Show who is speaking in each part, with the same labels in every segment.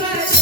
Speaker 1: Yes.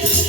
Speaker 1: Thank you.